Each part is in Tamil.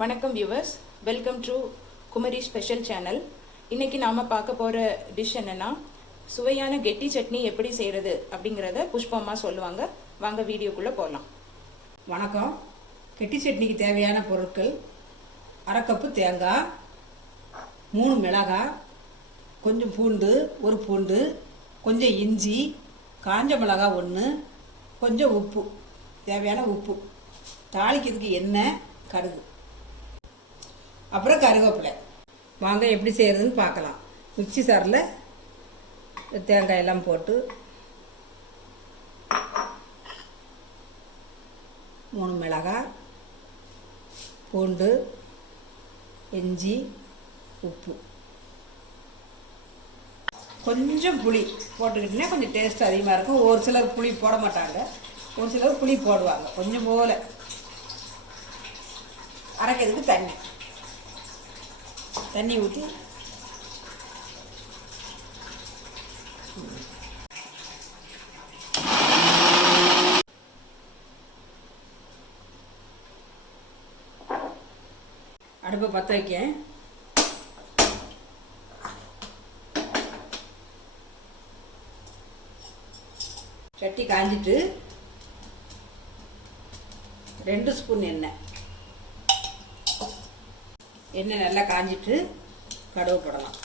வணக்கம் viewers, welcome to Kumari special channel. இன்னைக்கு நாம பார்க்க போற டிஷ் என்னன்னா சுவையான கெட்டி சட்னி எப்படி செய்யறது அப்படிங்கறத புஷ்பம்மா சொல்லுவாங்க. வாங்க வீடியோக்குள்ள போகலாம். வணக்கம். கெட்டி சட்னிக்கு தேவையான பொருட்கள்: அரை கப்பு தேங்காய், 3 மிளகாய், கொஞ்சம் பூண்டு, ஒரு பூண்டு, கொஞ்சம் இஞ்சி, காஞ்ச மிளகாய் 1, கொஞ்சம் உப்பு, தேவையான உப்பு, தாளிக்கிறதுக்கு எண்ணெய், கடுகு, அப்புறம் கருவேப்பிலை. வாங்க எப்படி செய்கிறதுன்னு பார்க்கலாம். மிக்சி சாரில் தேங்காய் எல்லாம் போட்டு 3 மிளகாய், பூண்டு, இஞ்சி, உப்பு, கொஞ்சம் புளி போட்டுக்கிட்டிங்கன்னா கொஞ்சம் டேஸ்ட் அதிகமாக இருக்கும். ஒரு சிலர் புளி போட மாட்டாங்க, ஒரு சிலர் புளி போடுவாங்க. கொஞ்சம் போல் அரைக்கிறதுக்கு தண்ணி ஊற்றி அடுப்பை பற்ற வைக்க. சட்டி காஞ்சிட்டு 2 ஸ்பூன் எண்ணெய் நல்லா காஞ்சிட்டு கடுகு போடலாம்.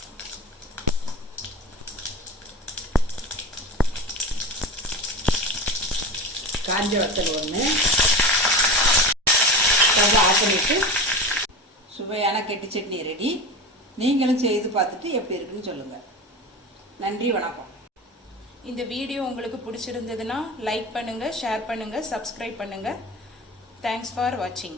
காஞ்ச வத்தல் 1, ஸ்டவ் ஆஃப் பண்ணிட்டு சுவையான கெட்டி சட்னி ரெடி. நீங்களும் செய்து பார்த்துட்டு எப்படி இருக்குன்னு சொல்லுங்கள். நன்றி, வணக்கம். இந்த வீடியோ உங்களுக்கு பிடிச்சிருந்ததுன்னா லைக் பண்ணுங்க, ஷேர் பண்ணுங்க, சப்ஸ்கிரைப் பண்ணுங்க. தேங்க்ஸ் ஃபார் வாட்சிங்.